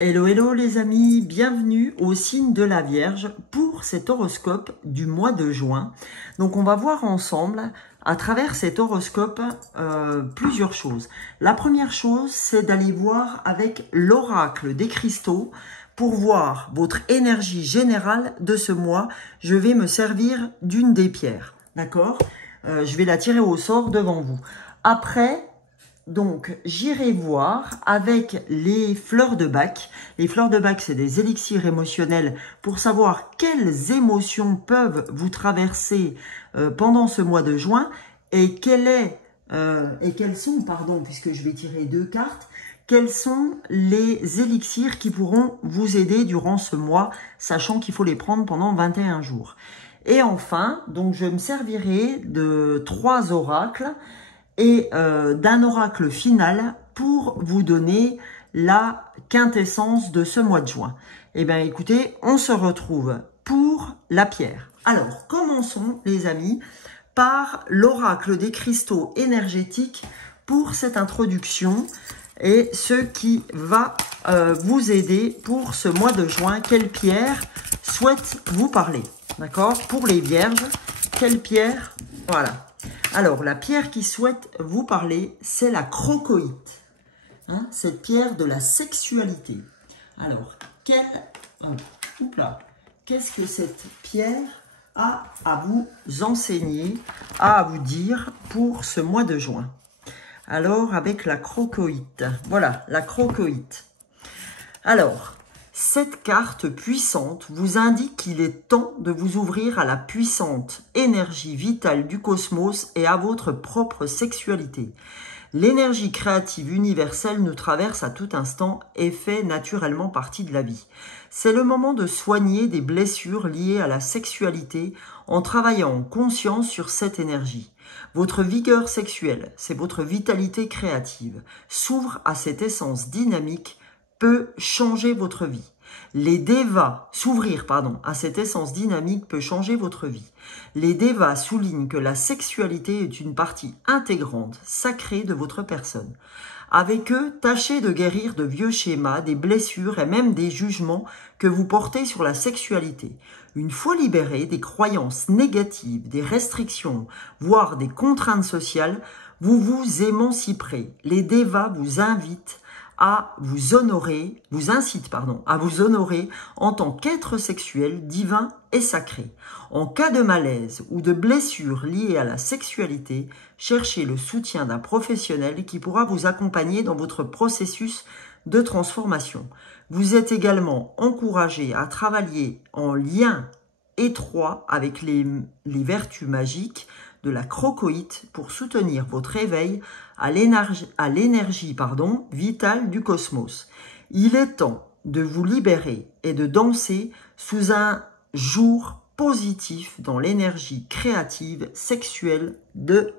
Hello, hello les amis, bienvenue au signe de la Vierge pour cet horoscope du mois de juin. Donc on va voir ensemble à travers cet horoscope plusieurs choses. La première chose, c'est d'aller voir avec l'oracle des cristaux pour voir votre énergie générale de ce mois. Je vais me servir d'une des pierres, d'accord? Je vais la tirer au sort devant vous. Après, donc, j'irai voir avec les fleurs de Bach. Les fleurs de Bach, c'est des élixirs émotionnels pour savoir quelles émotions peuvent vous traverser pendant ce mois de juin et quelles sont, pardon, puisque je vais tirer deux cartes, quels sont les élixirs qui pourront vous aider durant ce mois, sachant qu'il faut les prendre pendant 21 jours. Et enfin, donc je me servirai de 3 oracles et d'un oracle final pour vous donner la quintessence de ce mois de juin. Eh bien, écoutez, on se retrouve pour la pierre. Alors, commençons, les amis, par l'oracle des cristaux énergétiques pour cette introduction et ce qui va vous aider pour ce mois de juin. Quelle pierre souhaite vous parler? D'accord? Pour les vierges, quelle pierre? Voilà. Alors, la pierre qui souhaite vous parler, c'est la crocoïte. Hein, cette pierre de la sexualité. Alors, qu'est-ce que cette pierre a à vous enseigner, a à vous dire pour ce mois de juin? Alors, avec la crocoïte. Voilà, la crocoïte. Alors, cette carte puissante vous indique qu'il est temps de vous ouvrir à la puissante énergie vitale du cosmos et à votre propre sexualité. L'énergie créative universelle nous traverse à tout instant et fait naturellement partie de la vie. C'est le moment de soigner des blessures liées à la sexualité en travaillant en conscience sur cette énergie. Votre vigueur sexuelle, c'est votre vitalité créative, s'ouvre à cette essence dynamique peut changer votre vie. S'ouvrir à cette essence dynamique peut changer votre vie. Les Devas soulignent que la sexualité est une partie intégrante, sacrée de votre personne. Avec eux, tâchez de guérir de vieux schémas, des blessures et même des jugements que vous portez sur la sexualité. Une fois libérés des croyances négatives, des restrictions, voire des contraintes sociales, vous vous émanciperez. Les Devas vous incitent à vous honorer en tant qu'être sexuel, divin et sacré. En cas de malaise ou de blessure liée à la sexualité, cherchez le soutien d'un professionnel qui pourra vous accompagner dans votre processus de transformation. Vous êtes également encouragé à travailler en lien étroit avec les vertus magiques de la crocoïte pour soutenir votre éveil à l'énergie vitale du cosmos. Il est temps de vous libérer et de danser sous un jour positif dans l'énergie créative sexuelle de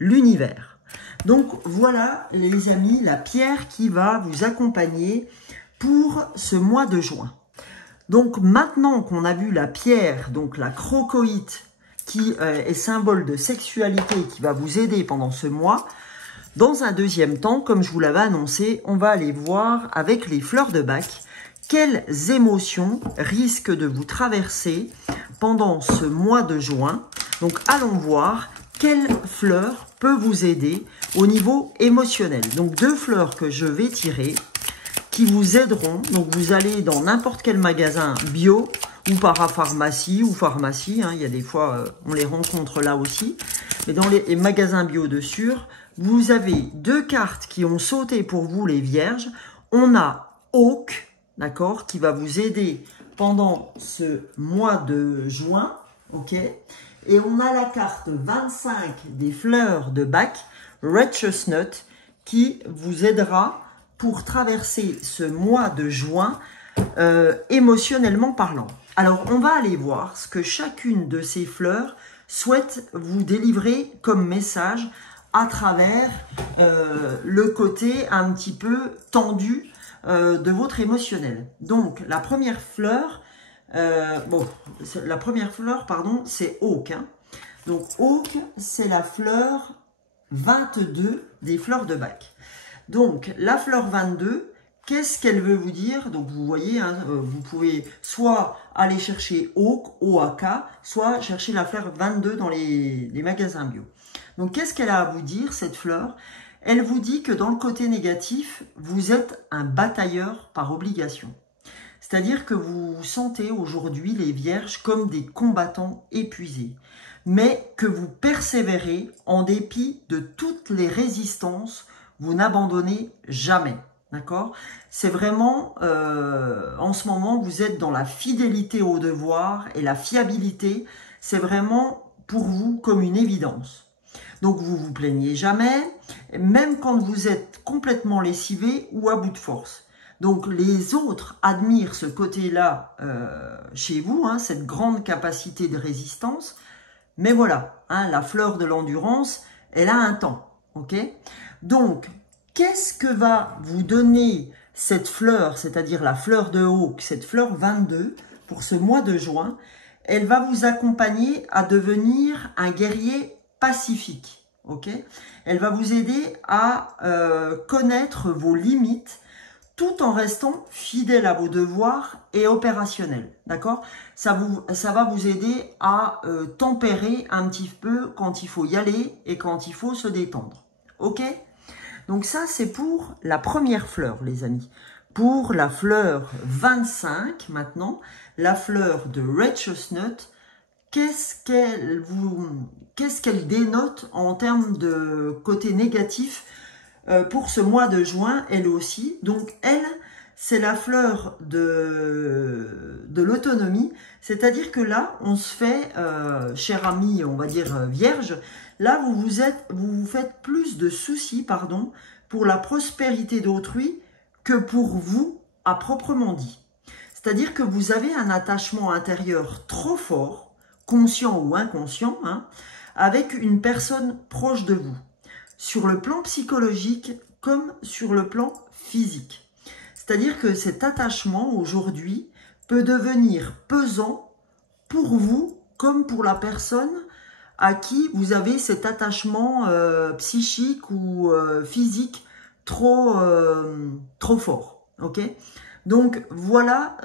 l'univers. Donc voilà les amis, la pierre qui va vous accompagner pour ce mois de juin. Donc maintenant qu'on a vu la pierre, donc la crocoïte, qui est symbole de sexualité et qui va vous aider pendant ce mois, dans un deuxième temps, comme je vous l'avais annoncé, on va aller voir avec les fleurs de Bach quelles émotions risquent de vous traverser pendant ce mois de juin. Donc allons voir quelle fleur peut vous aider au niveau émotionnel. Donc 2 fleurs que je vais tirer qui vous aideront. Donc vous allez dans n'importe quel magasin bio ou parapharmacie ou pharmacie, hein, il y a des fois on les rencontre là aussi, mais dans les magasins bio de sûr, vous avez 2 cartes qui ont sauté pour vous les vierges. On a Hawk, d'accord, qui va vous aider pendant ce mois de juin, ok, et on a la carte 25 des fleurs de Bach, Red Chestnut, qui vous aidera pour traverser ce mois de juin émotionnellement parlant. Alors, on va aller voir ce que chacune de ces fleurs souhaite vous délivrer comme message à travers le côté un petit peu tendu de votre émotionnel. Donc, la première fleur, c'est Hawk. Hein. Donc, Hawk, c'est la fleur 22 des fleurs de Bach. Donc, la fleur 22, qu'est-ce qu'elle veut vous dire? Donc, vous voyez, hein, vous pouvez soit aller chercher Oak, OAK, soit chercher la fleur 22 dans les magasins bio. Donc, qu'est-ce qu'elle a à vous dire, cette fleur? Elle vous dit que dans le côté négatif, vous êtes un batailleur par obligation. C'est-à-dire que vous vous sentez aujourd'hui, les vierges, comme des combattants épuisés, mais que vous persévérez en dépit de toutes les résistances, vous n'abandonnez jamais. D'accord? C'est vraiment, en ce moment, vous êtes dans la fidélité au devoir et la fiabilité, c'est vraiment pour vous comme une évidence. Donc, vous vous plaignez jamais, même quand vous êtes complètement lessivé ou à bout de force. Donc, les autres admirent ce côté-là chez vous, hein, cette grande capacité de résistance. Mais voilà, hein, la fleur de l'endurance, elle a un temps. Ok? Donc, qu'est-ce que va vous donner cette fleur, c'est-à-dire la fleur de Oak, cette fleur 22, pour ce mois de juin? Elle va vous accompagner à devenir un guerrier pacifique. Ok? Elle va vous aider à connaître vos limites, tout en restant fidèle à vos devoirs et opérationnel, d'accord? Ça va vous aider à tempérer un petit peu quand il faut y aller et quand il faut se détendre, ok? Donc ça, c'est pour la première fleur, les amis. Pour la fleur 25, maintenant, la fleur de Red Chestnut, qu'est-ce qu'elle dénote en termes de côté négatif pour ce mois de juin, elle aussi. Donc, elle, c'est la fleur de l'autonomie. C'est-à-dire que là, on se fait, cher ami, on va dire vierge, là, vous vous faites plus de soucis, pardon, pour la prospérité d'autrui que pour vous, à proprement dit. C'est-à-dire que vous avez un attachement intérieur trop fort, conscient ou inconscient, hein, avec une personne proche de vous, sur le plan psychologique comme sur le plan physique. C'est-à-dire que cet attachement aujourd'hui peut devenir pesant pour vous comme pour la personne à qui vous avez cet attachement psychique ou physique trop fort. Ok? Donc voilà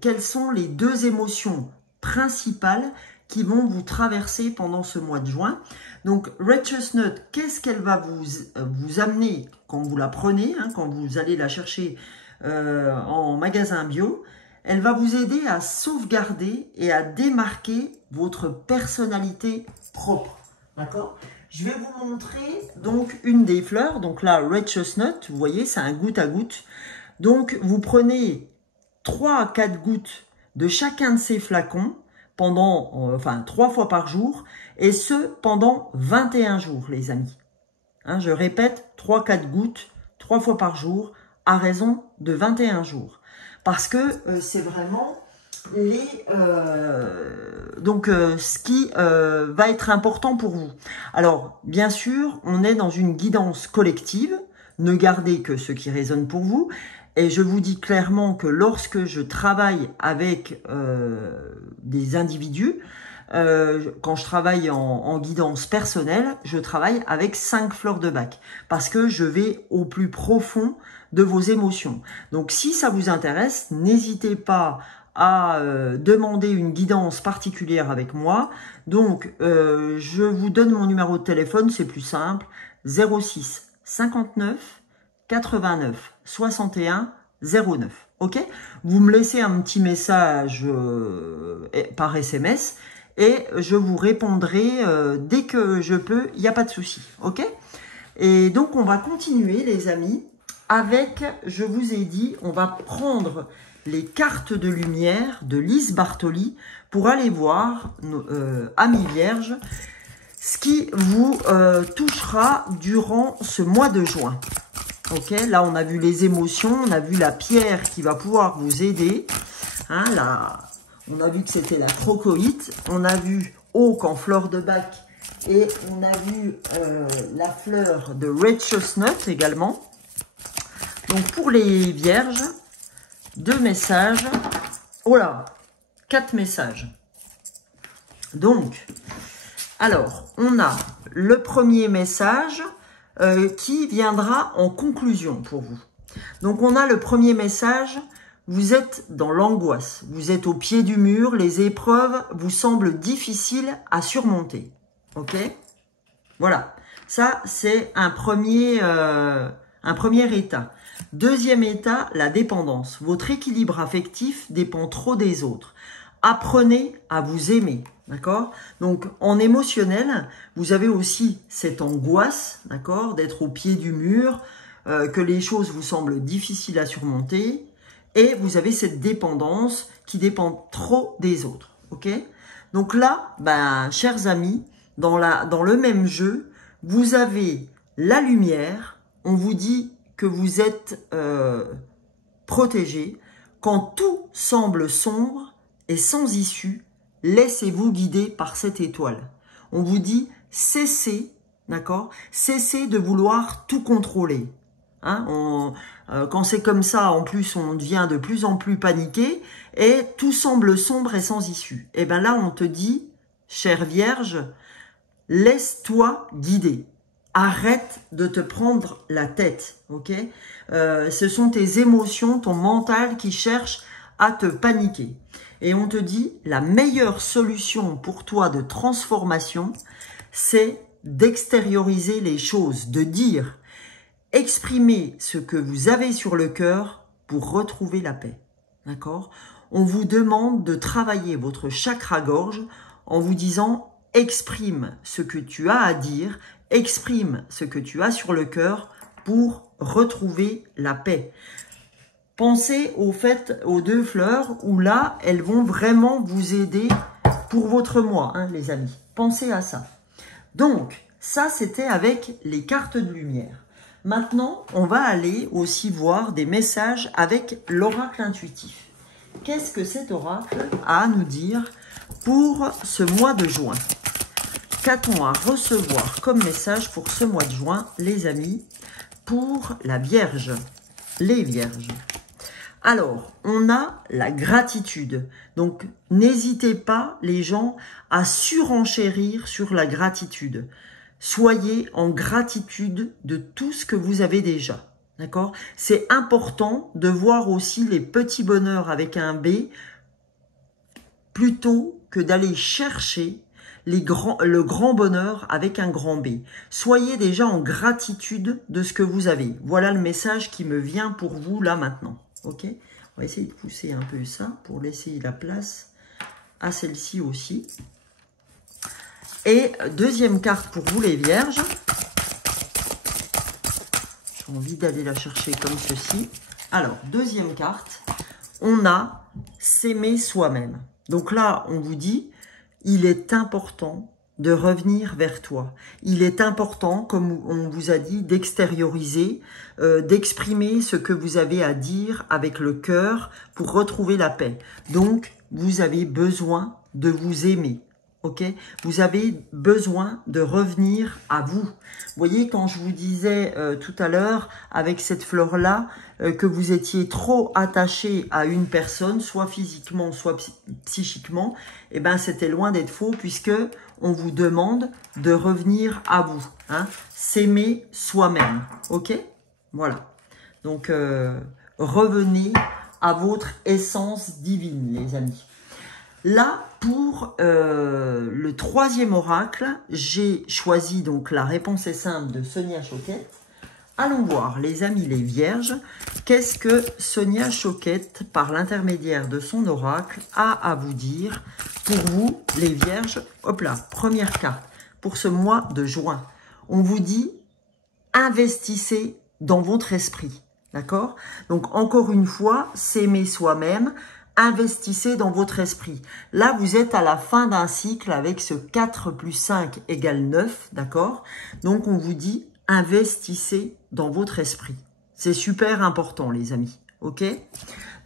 quelles sont les deux émotions principales qui vont vous traverser pendant ce mois de juin. Donc, Red Chestnut, qu'est-ce qu'elle va vous amener quand vous la prenez, hein, quand vous allez la chercher en magasin bio? Elle va vous aider à sauvegarder et à démarquer votre personnalité propre. D'accord? Je vais vous montrer donc une des fleurs. Donc là, Red Chestnut, vous voyez, c'est un goutte à goutte. Donc, vous prenez 3 à 4 gouttes de chacun de ces flacons pendant, 3 fois par jour, et ce, pendant 21 jours, les amis. Hein, je répète, 3-4 gouttes, 3 fois par jour, à raison de 21 jours. Parce que c'est vraiment ce qui va être important pour vous. Alors, bien sûr, on est dans une guidance collective, ne gardez que ce qui résonne pour vous. Et je vous dis clairement que lorsque je travaille avec des individus, quand je travaille en guidance personnelle, je travaille avec 5 fleurs de bac parce que je vais au plus profond de vos émotions. Donc si ça vous intéresse, n'hésitez pas à demander une guidance particulière avec moi. Donc je vous donne mon numéro de téléphone, c'est plus simple, 06 59 89 61 09. Ok? Vous me laissez un petit message par SMS et je vous répondrai dès que je peux, il n'y a pas de souci. Ok? Et donc, on va continuer, les amis, avec, je vous ai dit, on va prendre les cartes de lumière de Lise Bartoli pour aller voir, amis vierges, ce qui vous touchera durant ce mois de juin. Ok, là on a vu les émotions, on a vu la pierre qui va pouvoir vous aider. Hein, là, on a vu que c'était la crocoïte, on a vu Oak en fleur de bac et on a vu la fleur de Red Chestnut également. Donc pour les vierges, 2 messages. Oh là, 4 messages. Donc, alors, on a le premier message qui viendra en conclusion pour vous. Donc, on a le premier message. Vous êtes dans l'angoisse. Vous êtes au pied du mur. Les épreuves vous semblent difficiles à surmonter. OK? Voilà. Ça, c'est un premier état. Deuxième état, la dépendance. Votre équilibre affectif dépend trop des autres. Apprenez à vous aimer. D'accord? Donc, en émotionnel, vous avez aussi cette angoisse, d'accord, d'être au pied du mur, que les choses vous semblent difficiles à surmonter, et vous avez cette dépendance qui dépend trop des autres. Ok? Donc là, ben, chers amis, dans le même jeu, vous avez la lumière. On vous dit que vous êtes protégé. Quand tout semble sombre et sans issue, laissez-vous guider par cette étoile. On vous dit, cessez, d'accord? Cessez de vouloir tout contrôler. Hein? Quand c'est comme ça, en plus, on devient de plus en plus paniqué et tout semble sombre et sans issue. Et bien là, on te dit, chère Vierge, laisse-toi guider. Arrête de te prendre la tête, ok? Ce sont tes émotions, ton mental qui cherche à te paniquer. Et on te dit, la meilleure solution pour toi de transformation, c'est d'extérioriser les choses, de dire, exprimer ce que vous avez sur le cœur pour retrouver la paix. D'accord? On vous demande de travailler votre chakra-gorge en vous disant, exprime ce que tu as à dire, exprime ce que tu as sur le cœur pour retrouver la paix. Pensez au fait aux deux fleurs où là, elles vont vraiment vous aider pour votre mois, hein, les amis. Pensez à ça. Donc, ça, c'était avec les cartes de lumière. Maintenant, on va aller aussi voir des messages avec l'oracle intuitif. Qu'est-ce que cet oracle a à nous dire pour ce mois de juin? Qu'a-t-on à recevoir comme message pour ce mois de juin, les amis, pour la Vierge, les Vierges? Alors, on a la gratitude. Donc, n'hésitez pas, les gens, à surenchérir sur la gratitude. Soyez en gratitude de tout ce que vous avez déjà. D'accord? C'est important de voir aussi les petits bonheurs avec un B plutôt que d'aller chercher le grand bonheur avec un grand B. Soyez déjà en gratitude de ce que vous avez. Voilà le message qui me vient pour vous là maintenant. Ok? On va essayer de pousser un peu ça pour laisser la place à celle-ci aussi. Et deuxième carte pour vous les Vierges. J'ai envie d'aller la chercher comme ceci. Alors, deuxième carte, on a s'aimer soi-même. Donc là, on vous dit, il est important de revenir vers toi. Il est important, comme on vous a dit, d'extérioriser, d'exprimer ce que vous avez à dire avec le cœur pour retrouver la paix. Donc, vous avez besoin de vous aimer. Ok, vous avez besoin de revenir à vous. Vous voyez, quand je vous disais tout à l'heure, avec cette fleur-là, que vous étiez trop attaché à une personne, soit physiquement, soit psychiquement, eh ben, c'était loin d'être faux, puisque on vous demande de revenir à vous. Hein, s'aimer soi-même. Ok, voilà. Donc, revenez à votre essence divine, les amis. Là, pour le troisième oracle, j'ai choisi donc la réponse est simple de Sonia Choquette. Allons voir, les amis, les Vierges, qu'est-ce que Sonia Choquette, par l'intermédiaire de son oracle, a à vous dire pour vous, les Vierges. Hop là, première carte, pour ce mois de juin. On vous dit, investissez dans votre esprit, d'accord? Donc, encore une fois, s'aimer soi-même. Investissez dans votre esprit. Là, vous êtes à la fin d'un cycle avec ce 4 plus 5 égale 9, d'accord? Donc, on vous dit, investissez dans votre esprit. C'est super important, les amis, ok?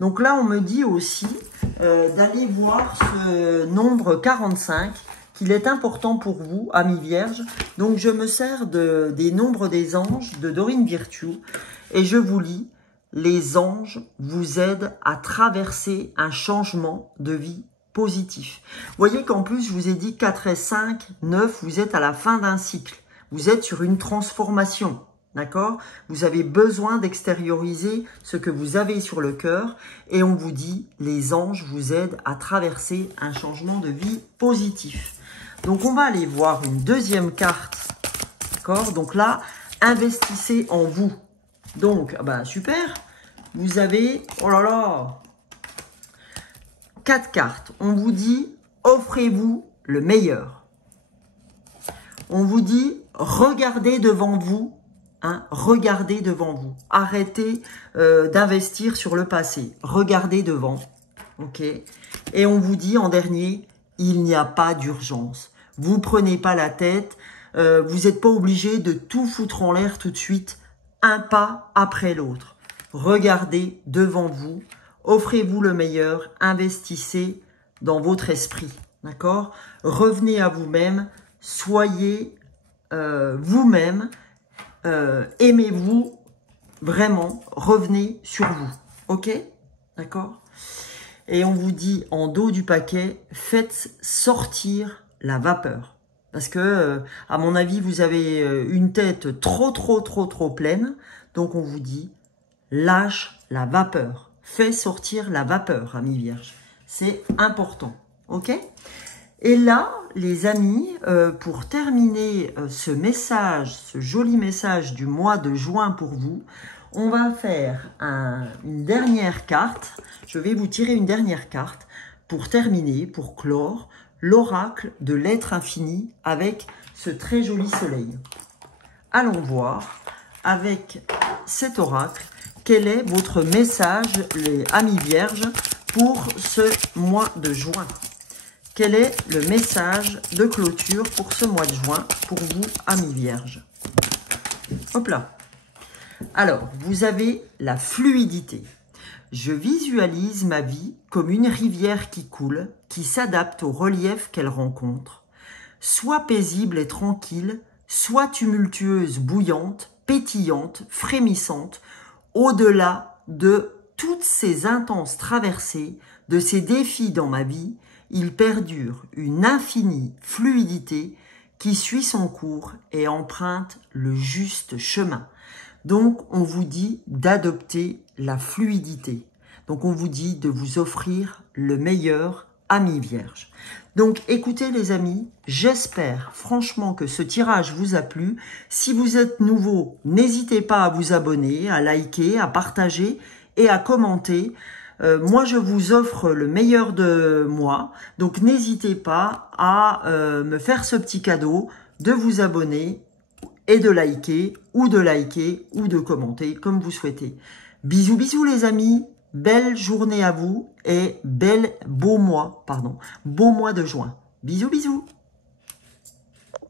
Donc là, on me dit aussi d'aller voir ce nombre 45, qu'il est important pour vous, amis vierges. Donc, je me sers des nombres des anges de Dorine Virtue et je vous lis. Les anges vous aident à traverser un changement de vie positif. Vous voyez qu'en plus, je vous ai dit 4 et 5, 9, vous êtes à la fin d'un cycle. Vous êtes sur une transformation. D'accord? Vous avez besoin d'extérioriser ce que vous avez sur le cœur et on vous dit, les anges vous aident à traverser un changement de vie positif. Donc, on va aller voir une deuxième carte. D'accord? Donc là, investissez en vous. Donc, bah, super. Vous avez, oh là là, 4 cartes. On vous dit, offrez-vous le meilleur. On vous dit, regardez devant vous. Hein, regardez devant vous. Arrêtez d'investir sur le passé. Regardez devant. Ok. Et on vous dit en dernier, il n'y a pas d'urgence. Vous prenez pas la tête. Vous n'êtes pas obligé de tout foutre en l'air tout de suite. Un pas après l'autre. Regardez devant vous. Offrez-vous le meilleur. Investissez dans votre esprit. D'accord? Revenez à vous-même. Soyez vous-même. Aimez-vous vraiment, revenez sur vous, ok? D'accord? Et on vous dit en dos du paquet, faites sortir la vapeur. Parce que, à mon avis, vous avez une tête trop pleine. Donc on vous dit, lâche la vapeur. Fais sortir la vapeur, amis vierges. C'est important, ok? Et là, les amis, pour terminer ce message, ce joli message du mois de juin pour vous, on va faire une dernière carte. Je vais vous tirer une dernière carte pour terminer, pour clore l'oracle de l'être infini avec ce très joli soleil. Allons voir avec cet oracle quel est votre message, les amis vierges, pour ce mois de juin. Quel est le message de clôture pour ce mois de juin, pour vous, amis vierges? Hop là. Alors, vous avez la fluidité. Je visualise ma vie comme une rivière qui coule, qui s'adapte au relief qu'elle rencontre. Soit paisible et tranquille, soit tumultueuse, bouillante, pétillante, frémissante, au-delà de toutes ces intenses traversées, de ces défis dans ma vie, il perdure une infinie fluidité qui suit son cours et emprunte le juste chemin. Donc, on vous dit d'adopter la fluidité. Donc, on vous dit de vous offrir le meilleur, amis vierges. Donc, écoutez les amis, j'espère franchement que ce tirage vous a plu. Si vous êtes nouveau, n'hésitez pas à vous abonner, à liker, à partager et à commenter. Moi, je vous offre le meilleur de moi, donc n'hésitez pas à me faire ce petit cadeau, de vous abonner et de liker ou de commenter comme vous souhaitez. Bisous, bisous les amis, belle journée à vous et beau mois de juin. Bisous, bisous.